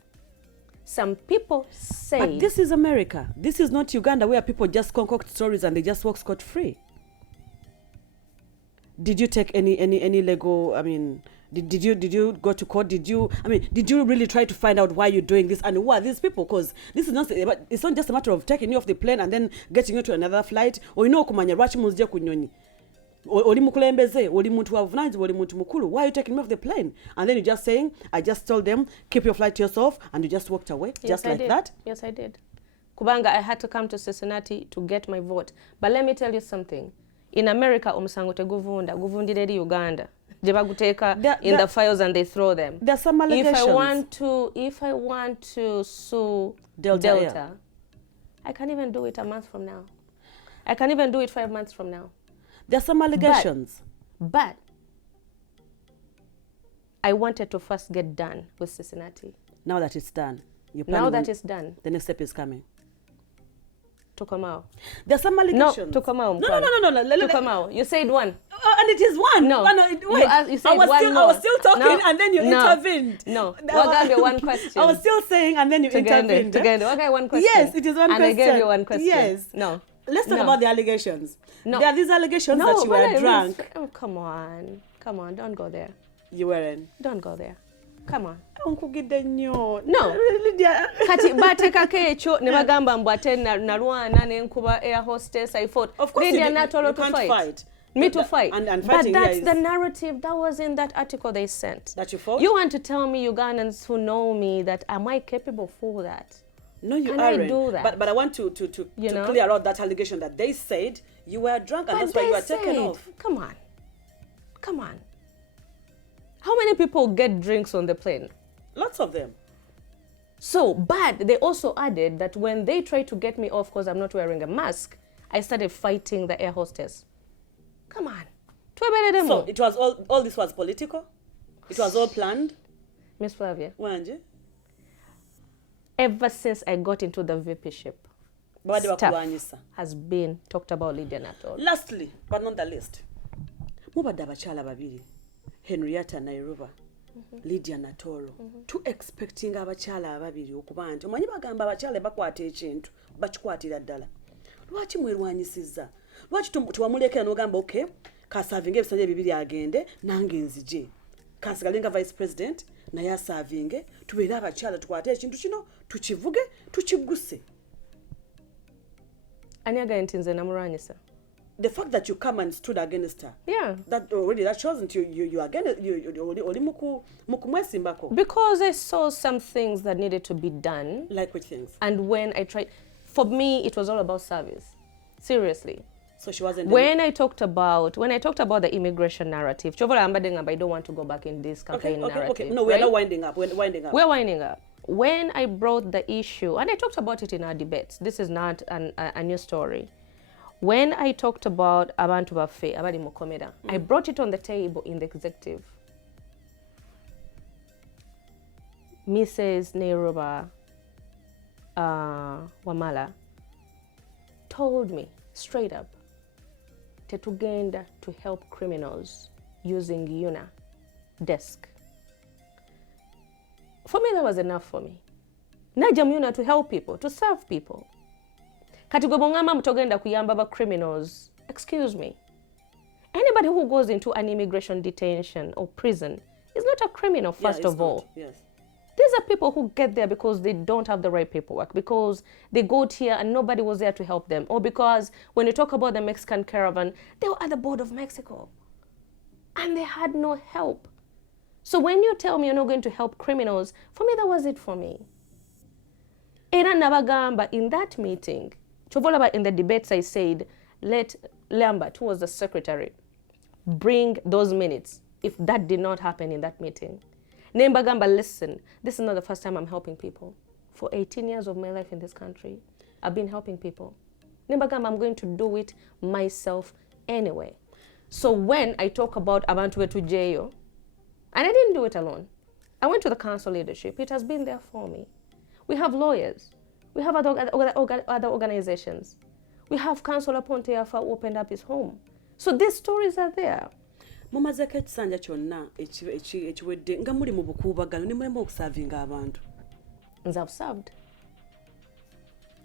some people say... But this is America. This is not Uganda, where people just concoct stories and they just walk scot-free. Did you take any legal, I mean, did you go to court? Did you really try to find out why you're doing this and who are these people? Because this is not, it's not just a matter of taking you off the plane and then getting you to another flight. Or kumanya lwaki muzije kunyonyi. Oli mukulembeze, oli muntu wavunanyizi, oli muntu mukulu. Why are you taking me off the plane? And then you're just saying, I just told them, keep your flight to yourself, and you just walked away, yes, just I like did. that? Yes, I did. Kubanga, I had to come to Cincinnati to get my vote. But let me tell you something. In America, omusango guvundire eri Uganda. Jebaguteka in the files and they throw them. There's some allegations. If I want to sue Delta, yeah. I can't even do it a month from now. I can't even do it 5 months from now. There's some allegations. But I wanted to first get done with Cincinnati. Now that it's done, now that it's done, the next step is coming. To come out. There's some allegations. No, to come out. No. To come out. You said one. And it is one. No. Wait. You said one more. I was still talking and then you intervened. No. What gave you one question? I was still saying and then you intervened. Together. What gave one question? Yes, it is one and question. And I gave you one question. Yes. No. Let's talk about the allegations. No. There are these allegations that you were drunk. Oh, come on. Don't go there. You weren't. Don't go there. Come on. No. Lydia. Kati batekako ekyo ne bagamba mbu ate nalwana ne nkuba air hostess. I fought. Of course Lydia you Natoolo can't fight. Me to fight. And but that's is the narrative that was in that article they sent. That you fought? You want to tell me, Ugandans who know me, that am I capable for that? No, you Can aren't. I do that? But I want to clear out that allegation that they said you were drunk and that's why you were taken off. Come on. How many people get drinks on the plane? Lots of them. So, but they also added that when they tried to get me off because I'm not wearing a mask, I started fighting the air hostess. Come on. So it was all this was political? It was all planned? Miss Flavia. Wanje? Ever since I got into the VP-ship, stuff has been talked about Lydia Natoolo. Lastly, but not the least, mubadde abachala babiri, Henrietta Nairobi, Lydia Natoolo, to expecting abachala ababiri okuba nti omanyi bagamba abachala bakwata ekintu bakikwatira ddala. Lwaki mwerwanyisiza? Lwaki tuwamulekera n'ogamba okay, kasavinga ebisanja bibiri agende nange nzije. Kasigale nga vice president naye asavinge tubeere abakyala tukwate ekintu kino tukivuge tukiguse. Ani agaye nti nze namulwanyisa? The fact that you come and stood against her. Yeah. That shows that you against oli mukumwesimbako. Because I saw some things that needed to be done. Like which things? And when I tried, for me it was all about service. Seriously. So she wasn't. When I talked about the immigration narrative, I don't want to go back in this campaign narrative. Okay. No, we're not winding up. We're winding up. We're winding up. When I brought the issue, and I talked about it in our debates, this is not a new story. When I talked about abantu baffe abali mu komera, I brought it on the table in the executive. Mrs. Nairobi Wamala told me straight up, tetugenda to help criminals using Unaa desk. For me, that was enough for me. Najam Unaa to help people, to serve people. Kati gwe bongamba mutogenda kuyamba ba criminals. Excuse me. Anybody who goes into an immigration detention or prison is not a criminal, first of all. Yes. These are people who get there because they don't have the right paperwork, because they got here and nobody was there to help them, or because when you talk about the Mexican caravan, they were at the border of Mexico and they had no help. So when you tell me you're not going to help criminals, for me, that was it for me. Era nabagamba in that meeting, in the debates I said, let Lambert, who was the secretary, bring those minutes if that did not happen in that meeting. Nembagamba, listen, this is not the first time I'm helping people. For 18 years of my life in this country, I've been helping people. Nembagamba, I'm going to do it myself anyway. So when I talk about abantu betu jeyo, and I didn't do it alone. I went to the council leadership. It has been there for me. We have lawyers. We have other organizations. We have Councillor Ponteafa who opened up his home. So these stories are there. Mumazeko ekisanja kyonna ekiwedde nga muli mu bukuubagano ne mulema okusavinga abantu. I've served.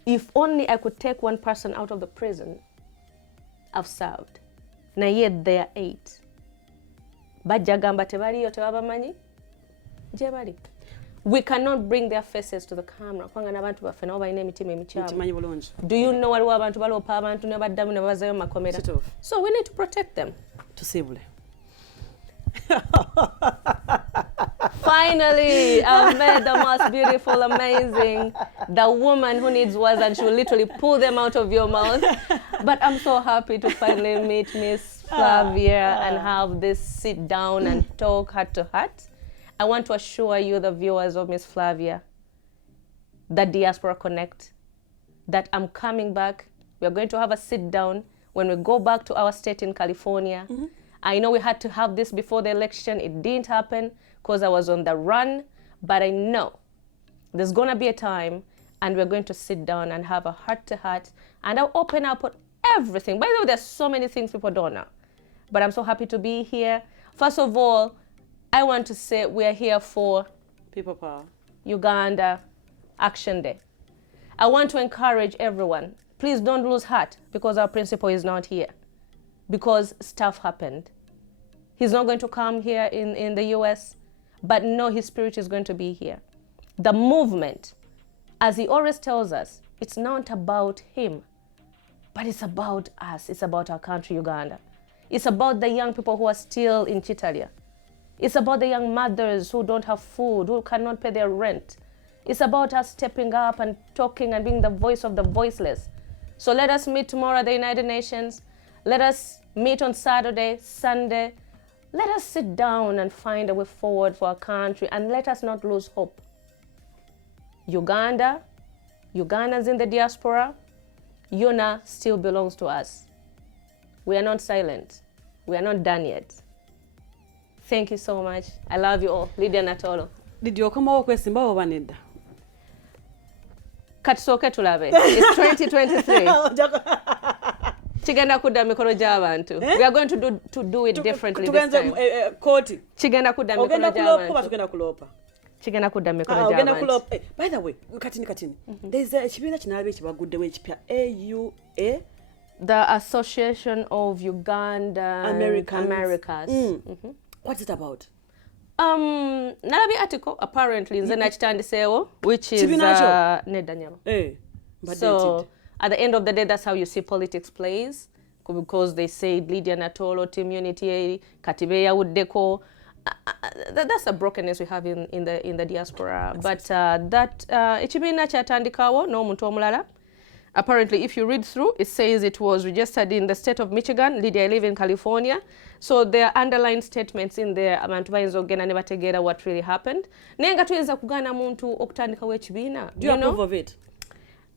If only I could take one person out of the prison, I've served. Na yet there are 8. Bajagamba tebaliyo tebabamanyi? Je bali. We cannot bring their faces to the camera. Kwanga n'abantu baffe nabo balina emitima emikyamu. Do you know waliwo abantu baloopa abantu ne baddamu ne babazayo makomera? So we need to protect them. Tusibule. Finally, I've met the most beautiful, amazing, the woman who needs words and she will literally pull them out of your mouth. But I'm so happy to finally meet Miss Flavia and have this sit down and talk heart to heart. I want to assure you, the viewers of Miss Flavia, that Diaspora Connect, that I'm coming back. We're going to have a sit down when we go back to our state in California. I know we had to have this before the election. It didn't happen because I was on the run, but I know there's going to be a time and we're going to sit down and have a heart-to-heart, and I'll open up on everything. By the way, there's so many things people don't know, but I'm so happy to be here. First of all, I want to say we're here for People Power Uganda Action Day. I want to encourage everyone, please don't lose heart because our principal is not here, because stuff happened. He's not going to come here in the US, but no, his spirit is going to be here. The movement, as he always tells us, it's not about him, but it's about us. It's about our country, Uganda. It's about the young people who are still in Chitalia. It's about the young mothers who don't have food, who cannot pay their rent. It's about us stepping up and talking and being the voice of the voiceless. So let us meet tomorrow at the United Nations. Let us meet on Saturday, Sunday. Let us sit down and find a way forward for our country, and let us not lose hope. Uganda, Ugandans in the diaspora, Unaa still belongs to us. We are not silent. We are not done yet. Thank you so much. I love you all. Lydia Natoolo. Did you come over with Simba or Vanida? Katsoke tulabe. It's 2023. Chigenda kudda mikono gy'abantu. We are going to do it differently this time. Koti. Chigenda kudda mikono gy'abantu. Tugenda kulopa. Chigenda kudda mikono gy'abantu. By the way, katini. There's a kibiina kinalabe kibaguddewo ekipya AUA. The Association of Uganda Americas. What's it about? Nalabi article apparently nze nakitandiseewo, which is nedda nyama. So at the end of the day, that's how you see politics plays, because they said Lydia Natoolo, Team Unity, Katibe yawuddeko. That's the brokenness we have in the diaspora. But that ekibiina kyatandikawo n'omuntu omulala. Apparently, if you read through, it says it was registered in the state of Michigan. Lydia, I live in California. So there are underlined statements in there. Abantu bayinza okugenda ne bategeera what really happened. Naye nga tuyinza kugaana muntu okutandikawo ekibiina. Do you approve of it?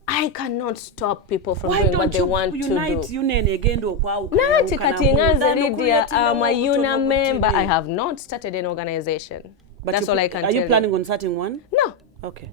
I cannot stop people from doing what they want to do. Why don't you unite again? Nati kati nganze Lydia, I'm a Unaa member. I have not started an organization. But that's all I can tell you. Are you planning on starting one? No. Okay.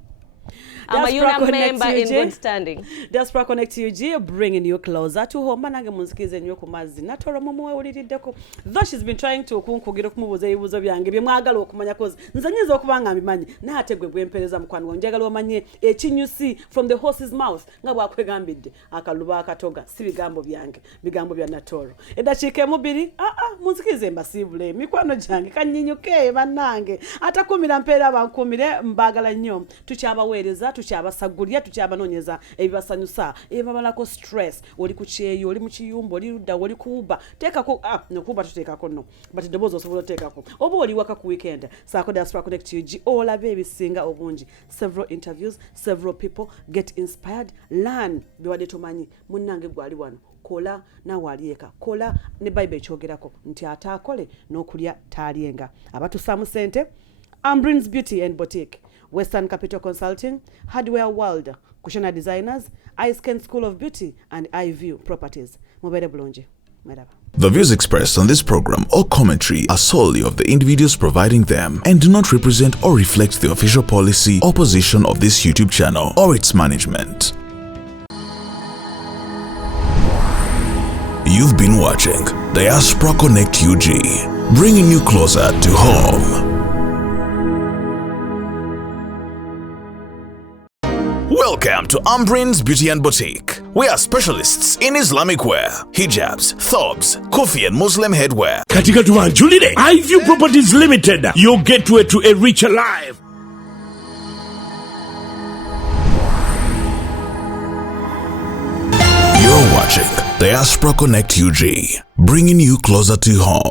I'm a Unaa member in good standing. Diaspora Connect UG, bringing you closer to home. Manange munsikize nnyo ku mazzi. Natoolo mumuwe uliddeko. Though she's been trying to kunkugira okumubuuza ebibuuzo byange bye mwagala okumanya kozi. Nze nyinza okuba nga mbimanyi. Naate gwe bwempereza mukwano gwange. Njagala omanye ekinyusi from the horse's mouth. Nga bwakwegambidde akaluba akatoga. Si bigambo byange. Bigambo bya Natoolo. Eddakiika emubiri. Munsikize mbasiibule. Mikwano gyange kanyinyuke bannange. Atakumira mpeera bankumire mbaagala nnyo. Tukyabaweereza, tukyabasagulya, tukyabanoonyeza ebibasanyusa, ebibabalako stress. Oli ku kyeyo, oli mu kiyumba, oli ludda, oli kuuba. Teekako, nokuuba tuteekako no. But eddoboozi osobola oteekako. Oba oli waka ku weekend. Saako Diaspora Connect UG, olabe ebisinga obungi. Several interviews, several people get inspired, learn biwadde tomanyi. Munnange gwali wano. Kola naawe alieka. Kola ne Bible ekyogerako nti ataakole n'okulya taalyenga. Abatusaamu ssente, Ambrin's Beauty and Boutique, Western Capital Consulting, Hardware World, Kushona Designers, iScan School of Beauty, and iView Properties. Mubere bulungi. Merhaba. The views expressed on this program or commentary are solely of the individuals providing them and do not represent or reflect the official policy or position of this YouTube channel or its management. You've been watching Diaspora Connect UG, bringing you closer to home. Welcome to Umbrin's Beauty and Boutique. We are specialists in Islamic wear, hijabs, thobs, kufi and Muslim headwear. Katika tuanjulile, iView Properties Limited, your gateway to a richer life. You're watching Diaspora Connect UG, bringing you closer to home.